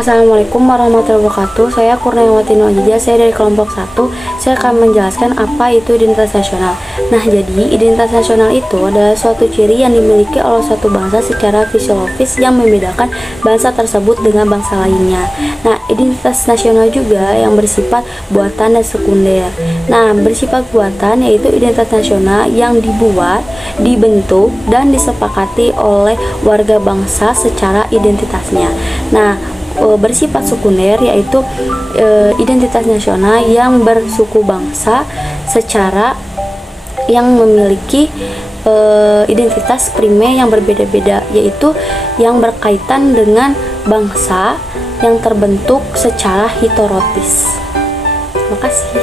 Assalamualaikum warahmatullahi wabarakatuh. Saya Kurniawati Nuajija, saya dari kelompok 1. Saya akan menjelaskan apa itu identitas nasional. Nah, jadi identitas nasional itu adalah suatu ciri yang dimiliki oleh suatu bangsa secara fisiologis yang membedakan bangsa tersebut dengan bangsa lainnya. Nah, identitas nasional juga yang bersifat buatan dan sekunder. Nah, bersifat buatan yaitu identitas nasional yang dibuat, dibentuk, dan disepakati oleh warga bangsa secara identitasnya. Nah, bersifat sekunder yaitu identitas nasional yang bersuku bangsa secara yang memiliki identitas primer yang berbeda-beda, yaitu yang berkaitan dengan bangsa yang terbentuk secara heterotis. Terima kasih.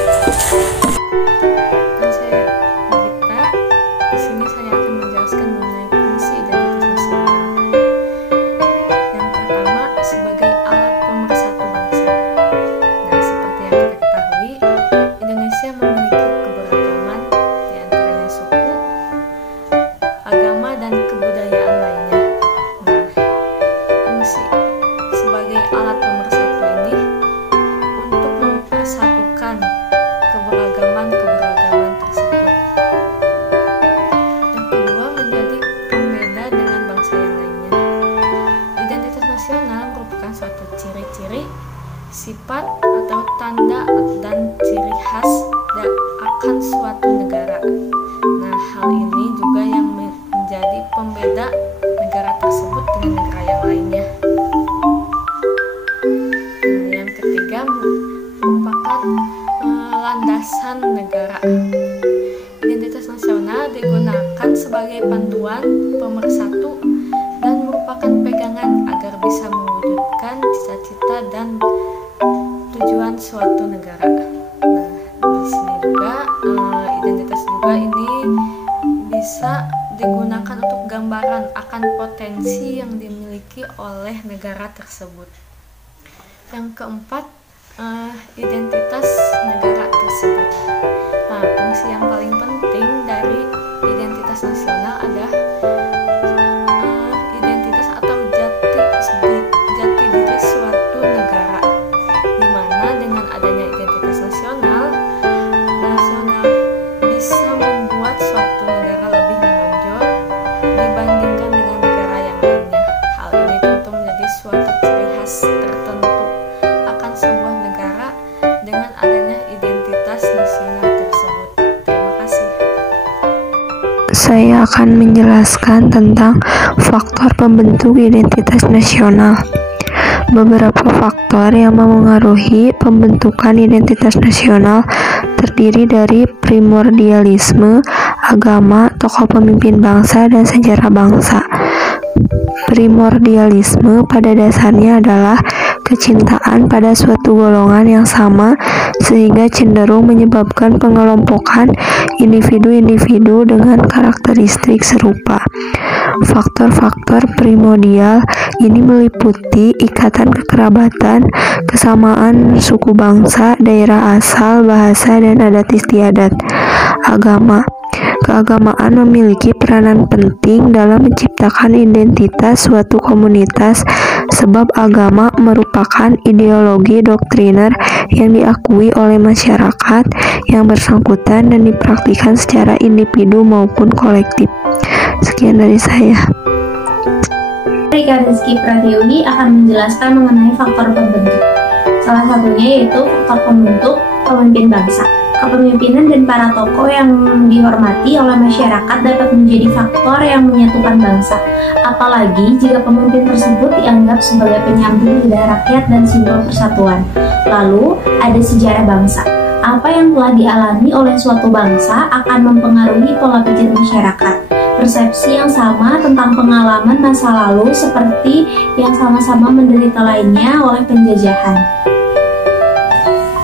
Sifat atau tanda dan ciri khas akan suatu negara. Nah, hal ini juga yang menjadi pembeda negara tersebut dengan negara yang lainnya. Nah, yang ketiga merupakan landasan negara. Identitas nasional digunakan sebagai panduan pemersatu dan merupakan pegangan agar bisa mewujudkan cita-cita dan tujuan suatu negara. Nah, di sini juga identitas juga ini bisa digunakan untuk gambaran akan potensi yang dimiliki oleh negara tersebut. Yang keempat, identitas negara tersebut. Nah, fungsi yang paling penting dari identitas nasional adalah identitas atau jati diri suatu negara. Dengan adanya identitas nasional bisa membuat suatu negara lebih menonjol dibandingkan dengan negara yang lainnya. Hal ini tentu menjadi suatu ciri khas tertentu akan sebuah negara dengan adanya identitas nasional tersebut. Terima kasih. Saya akan menjelaskan tentang faktor pembentuk identitas nasional. Beberapa faktor yang memengaruhi pembentukan identitas nasional terdiri dari primordialisme, agama, tokoh pemimpin bangsa, dan sejarah bangsa. Primordialisme pada dasarnya adalah kecintaan pada suatu golongan yang sama sehingga cenderung menyebabkan pengelompokan individu-individu dengan karakteristik serupa. Faktor-faktor primordial ini meliputi ikatan kekerabatan, kesamaan suku bangsa, daerah asal, bahasa, dan adat istiadat. Agama. Keagamaan memiliki peranan penting dalam menciptakan identitas suatu komunitas sebab agama merupakan ideologi doktriner yang diakui oleh masyarakat yang bersangkutan dan dipraktikkan secara individu maupun kolektif. Sekian dari saya. Rika Rizky Pratiwi akan menjelaskan mengenai faktor pembentuk. Salah satunya yaitu faktor pembentuk pemimpin bangsa. Kepemimpinan dan para tokoh yang dihormati oleh masyarakat dapat menjadi faktor yang menyatukan bangsa, apalagi jika pemimpin tersebut dianggap sebagai penyambung lidah rakyat dan simbol persatuan. Lalu, ada sejarah bangsa. Apa yang telah dialami oleh suatu bangsa akan mempengaruhi pola pikir masyarakat. Persepsi yang sama tentang pengalaman masa lalu seperti yang sama-sama menderita lainnya oleh penjajahan.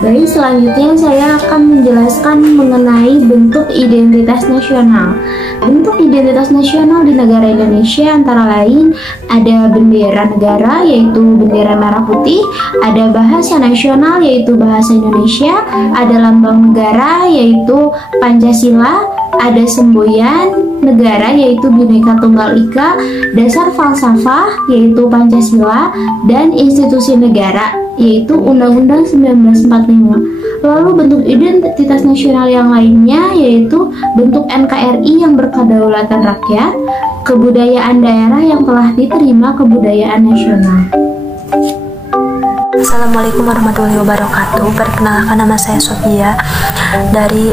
Baik, selanjutnya saya akan menjelaskan mengenai bentuk identitas nasional. Bentuk identitas nasional di negara Indonesia antara lain ada bendera negara yaitu bendera merah putih, ada bahasa nasional yaitu bahasa Indonesia, ada lambang negara yaitu Pancasila, ada semboyan negara yaitu Bhinneka Tunggal Ika, dasar falsafah yaitu Pancasila, dan institusi negara yaitu Undang-Undang 1945. Lalu bentuk identitas nasional yang lainnya yaitu bentuk NKRI yang berkedaulatan rakyat, kebudayaan daerah yang telah diterima kebudayaan nasional. Assalamualaikum warahmatullahi wabarakatuh. Perkenalkan, nama saya Sofia dari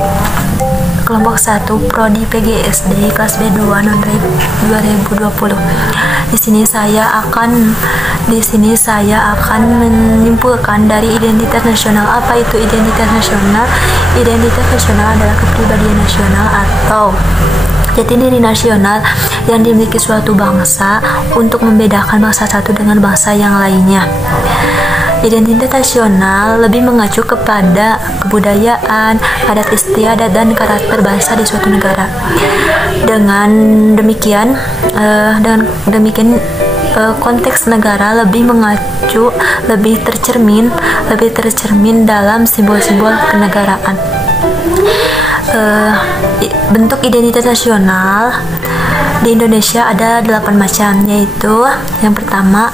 kelompok 1 Prodi PGSD kelas B2 non-reg 2020. Di sini saya akan menyimpulkan dari identitas nasional. Apa itu identitas nasional? Identitas nasional adalah kepribadian nasional atau jati diri nasional yang dimiliki suatu bangsa untuk membedakan bangsa satu dengan bangsa yang lainnya. Identitas nasional lebih mengacu kepada kebudayaan, adat istiadat, dan karakter bangsa di suatu negara. Dengan demikian, konteks negara lebih mengacu, lebih tercermin dalam simbol-simbol kenegaraan. Bentuk identitas nasional di Indonesia ada 8 macam, yaitu yang pertama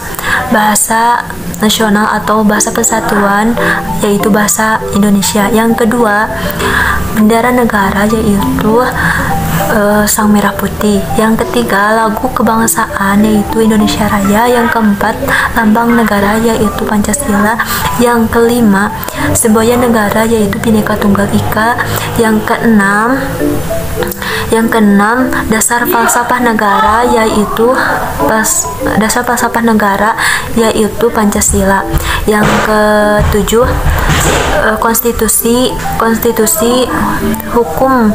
bahasa nasional atau bahasa persatuan, yaitu bahasa Indonesia. Yang kedua, bendera negara, yaitu sang merah putih. Yang ketiga, lagu kebangsaan, yaitu Indonesia Raya. Yang keempat, lambang negara, yaitu Pancasila. Yang kelima, semboyan negara, yaitu Bhinneka Tunggal Ika. Yang keenam, dasar falsafah negara, yaitu Pancasila. Yang ketujuh, konstitusi hukum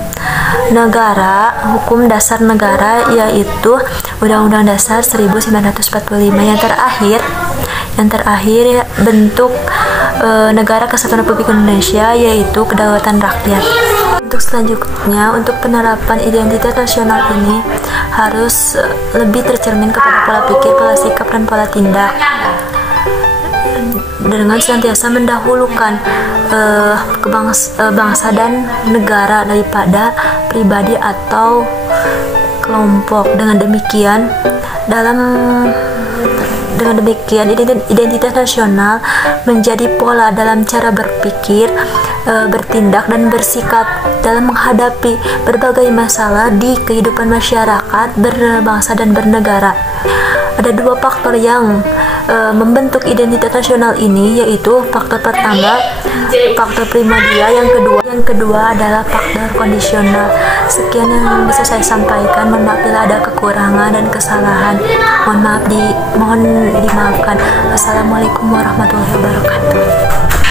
negara, hukum dasar negara, yaitu Undang-Undang Dasar 1945. Yang terakhir bentuk negara Kesatuan Republik Indonesia, yaitu kedaulatan rakyat. Untuk selanjutnya, untuk penerapan identitas nasional ini harus lebih tercermin kepada pola pikir, pola sikap, dan pola tindak, dengan senantiasa mendahulukan bangsa dan negara daripada pribadi atau kelompok. Dengan demikian, identitas nasional menjadi pola dalam cara berpikir, bertindak, dan bersikap dalam menghadapi berbagai masalah di kehidupan masyarakat berbangsa dan bernegara. Ada 2 faktor yang membentuk identitas nasional ini, yaitu faktor pertama, faktor primadia. Yang kedua adalah faktor kondisional. Sekian yang bisa saya sampaikan. Mohon maaf bila ada kekurangan dan kesalahan. Mohon dimaafkan. Assalamualaikum warahmatullahi wabarakatuh.